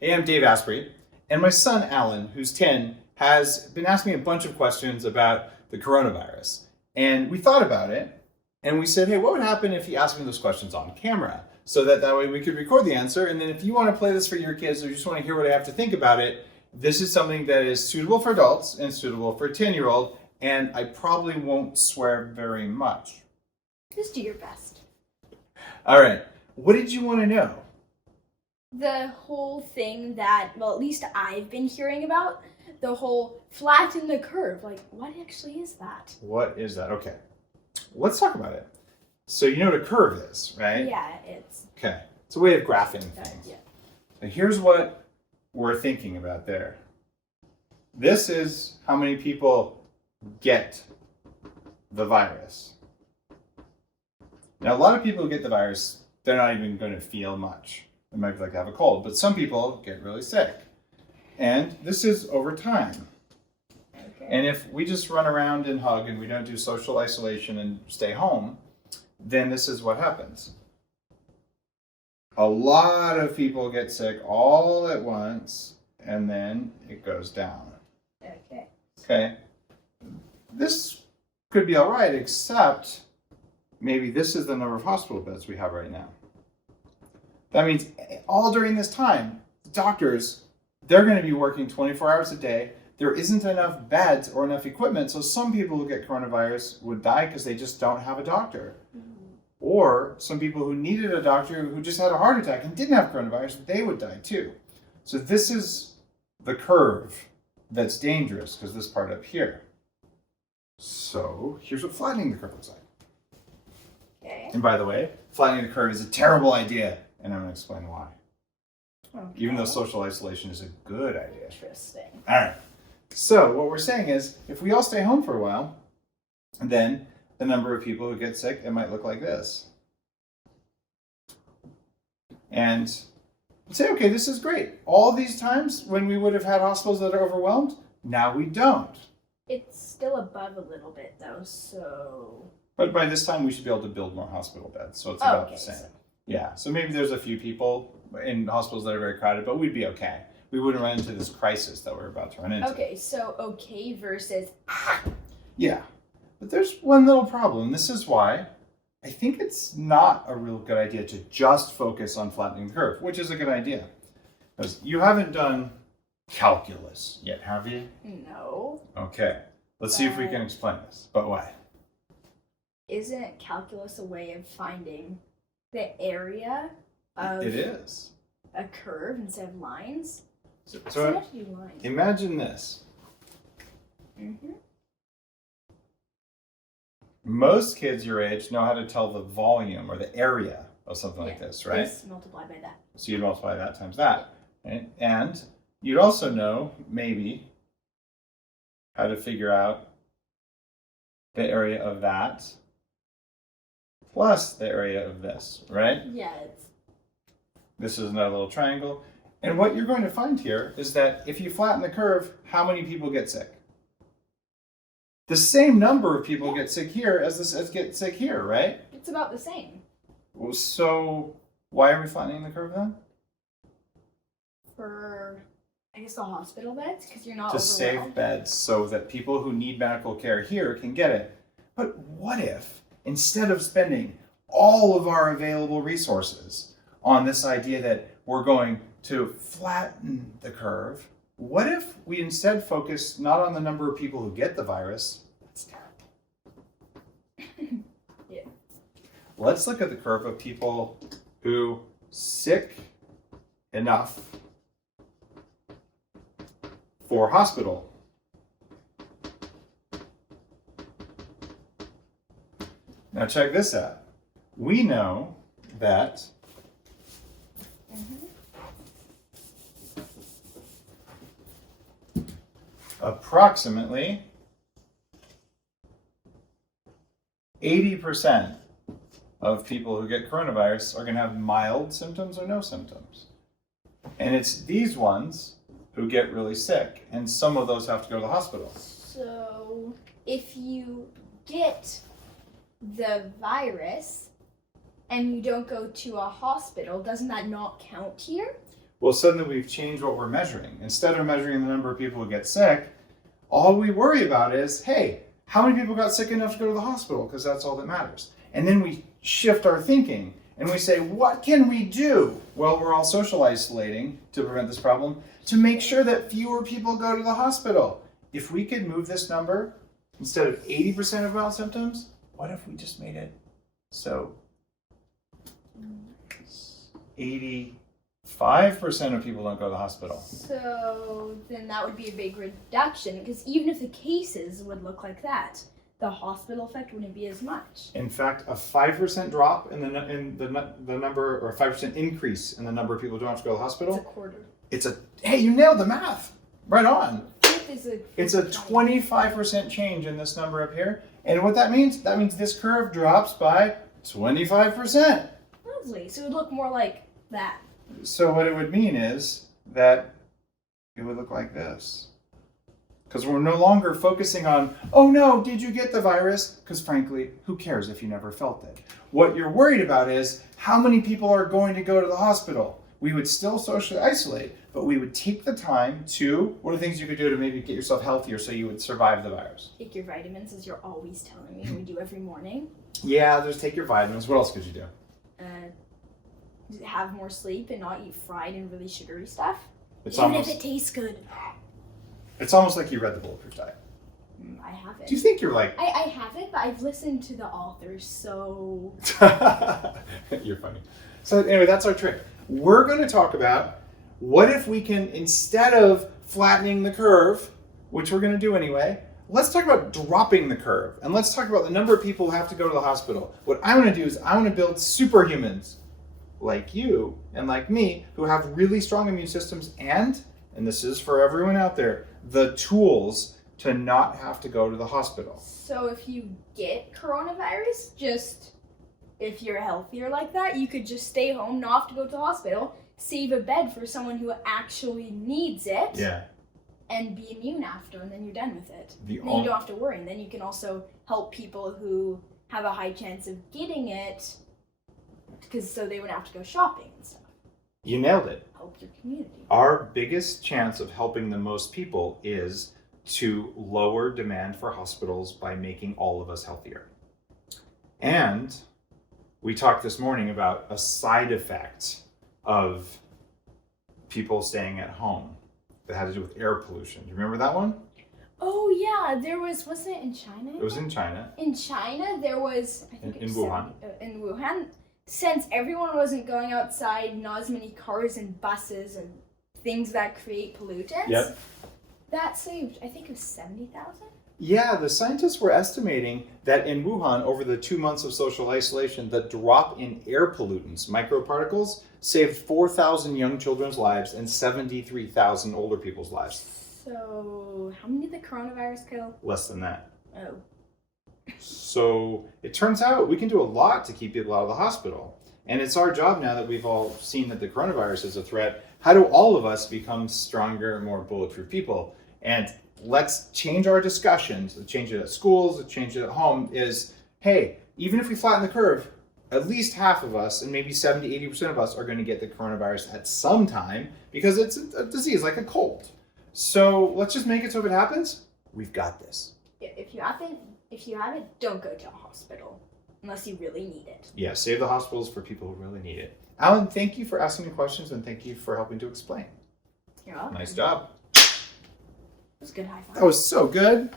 Hey, I'm Dave Asprey, and my son Alan, who's 10, has been asking me a bunch of questions about the coronavirus. And we thought about it, and we said, hey, what would happen if he asked me those questions on camera? So that way we could record the answer, and then if you want to play this for your kids or you just want to hear what I have to think about it, this is something that is suitable for adults and suitable for a 10-year-old, and I probably won't swear very much. Just do your best. All right, what did you want to know? The whole thing that, well, at least I've been hearing about, the whole flatten the curve. Like, what actually is that? What is that? Okay, let's talk about it. So you know what a curve is, right? Yeah, it's... Okay, it's a way of graphing things. Yeah. So here's what we're thinking about there. This is how many people get the virus. Now, a lot of people who get the virus, they're not even going to feel much. They might be like have a cold, but some people get really sick. And this is over time. Okay. And if we just run around and hug and we don't do social isolation and stay home, then this is what happens. A lot of people get sick all at once, and then it goes down. Okay. Okay? This could be all right, except maybe this is the number of hospital beds we have right now. That means all during this time, doctors, they're going to be working 24 hours a day. There isn't enough beds or enough equipment, so some people who get coronavirus would die because they just don't have a doctor. Or some people who needed a doctor who just had a heart attack and didn't have coronavirus, they would die too. So this is the curve that's dangerous because this part up here. So here's what flattening the curve looks like. Okay. And by the way, flattening the curve is a terrible idea, and I'm going to explain why. Okay. Even though social isolation is a good idea. Interesting. All right. So what we're saying is, if we all stay home for a while, then the number of people who get sick, it might look like this. And say, okay, this is great. All these times when we would have had hospitals that are overwhelmed, now we don't. It's still above a little bit, though, so... But by this time, we should be able to build more hospital beds, so it's about the same. So... Yeah, so maybe there's a few people in hospitals that are very crowded, but we'd be okay. We wouldn't run into this crisis that we're about to run into. Okay, so okay versus... Yeah, but there's one little problem. This is why I think it's not a real good idea to just focus on flattening the curve, which is a good idea. Because you haven't done calculus yet, have you? No. Okay, let's see if we can explain this. But why? Isn't calculus a way of finding the area of It is. a curve instead of lines? So you have to do lines. imagine this. Mm-hmm. Most kids your age know how to tell the volume or the area of something like this, right? This multiplied by that. So you'd multiply that times that. Right? And you'd also know, maybe, how to figure out the area of that plus the area of this, right? Yeah, it's... This is another little triangle. And what you're going to find here is that if you flatten the curve, how many people get sick? The same number of people get sick here as get sick here, right? It's about the same. So why are we flattening the curve then? For, I guess, the hospital beds, because you're not To overwhelmed. save beds so that people who need medical care here can get it. But what if, instead of spending all of our available resources on this idea that we're going to flatten the curve, what if we instead focus not on the number of people who get the virus? That's terrible. Yeah. Let's look at the curve of people who sick enough for hospital. Now check this out. We know that approximately 80% of people who get coronavirus are going to have mild symptoms or no symptoms. And it's these ones who get really sick, and some of those have to go to the hospital. So if you get the virus and you don't go to a hospital, doesn't that not count here? Well, suddenly we've changed what we're measuring. Instead of measuring the number of people who get sick, all we worry about is, hey, how many people got sick enough to go to the hospital? Because that's all that matters. And then we shift our thinking and we say, what can we do? Well, we're all social isolating to prevent this problem to make sure that fewer people go to the hospital. If we could move this number, instead of 80% of mild symptoms, what if we just made it so 85% of people don't go to the hospital? So then that would be a big reduction, because even if the cases would look like that, the hospital effect wouldn't be as much. In fact, a 5% drop in the number, or a 5% increase in the number of people who don't have to go to the hospital. It's a quarter. Hey, you nailed the math. Right on. It's a 25% change in this number up here. And what that means this curve drops by 25%. Lovely. So it would look more like that. So what it would mean is that it would look like this. Because we're no longer focusing on, oh no, did you get the virus? Because frankly, who cares if you never felt it? What you're worried about is how many people are going to go to the hospital. We would still socially isolate, but we would take the time to, what are the things you could do to maybe get yourself healthier so you would survive the virus? Take your vitamins, as you're always telling me we do every morning. Yeah, just take your vitamins. What else could you do? Have more sleep and not eat fried and really sugary stuff. Even if it tastes good. It's almost like you read the Bulletproof Diet. I haven't. Do you think you're like... I haven't, but I've listened to the authors, so... You're funny. So anyway, that's our trick. We're going to talk about what if we can, instead of flattening the curve, which we're going to do anyway, let's talk about dropping the curve. And let's talk about the number of people who have to go to the hospital. What I want to do is I want to build superhumans like you and like me who have really strong immune systems and this is for everyone out there, the tools to not have to go to the hospital. So if you get coronavirus, if you're healthier like that, you could just stay home, not have to go to the hospital, save a bed for someone who actually needs it, yeah, and be immune after, and then you're done with it. Then you don't have to worry, and then you can also help people who have a high chance of getting it, because so they wouldn't have to go shopping and stuff. You nailed it. Help your community. Our biggest chance of helping the most people is to lower demand for hospitals by making all of us healthier. And we talked this morning about a side effect of people staying at home that had to do with air pollution. Do you remember that one? Oh yeah, wasn't it in China? It was in China. In China, there was, I think in Wuhan. In Wuhan, since everyone wasn't going outside, not as many cars and buses and things that create pollutants. Yep. That saved, I think it was 70,000? Yeah, the scientists were estimating that in Wuhan, over the 2 months of social isolation, the drop in air pollutants, microparticles, saved 4,000 young children's lives and 73,000 older people's lives. So, how many did the coronavirus kill? Less than that. Oh. So it turns out we can do a lot to keep people out of the hospital. And it's our job now that we've all seen that the coronavirus is a threat. How do all of us become stronger and more bulletproof people? And let's change our discussions, let's change it at schools, let's change it at home, is, hey, even if we flatten the curve, at least half of us, and maybe 70-80% of us, are going to get the coronavirus at some time because it's a disease like a cold. So let's just make it so if it happens, we've got this. If you have it, don't go to a hospital unless you really need it. Yeah, save the hospitals for people who really need it. Alan, thank you for asking me questions and thank you for helping to explain. You're welcome. Nice job. It was a good high five. That was so good.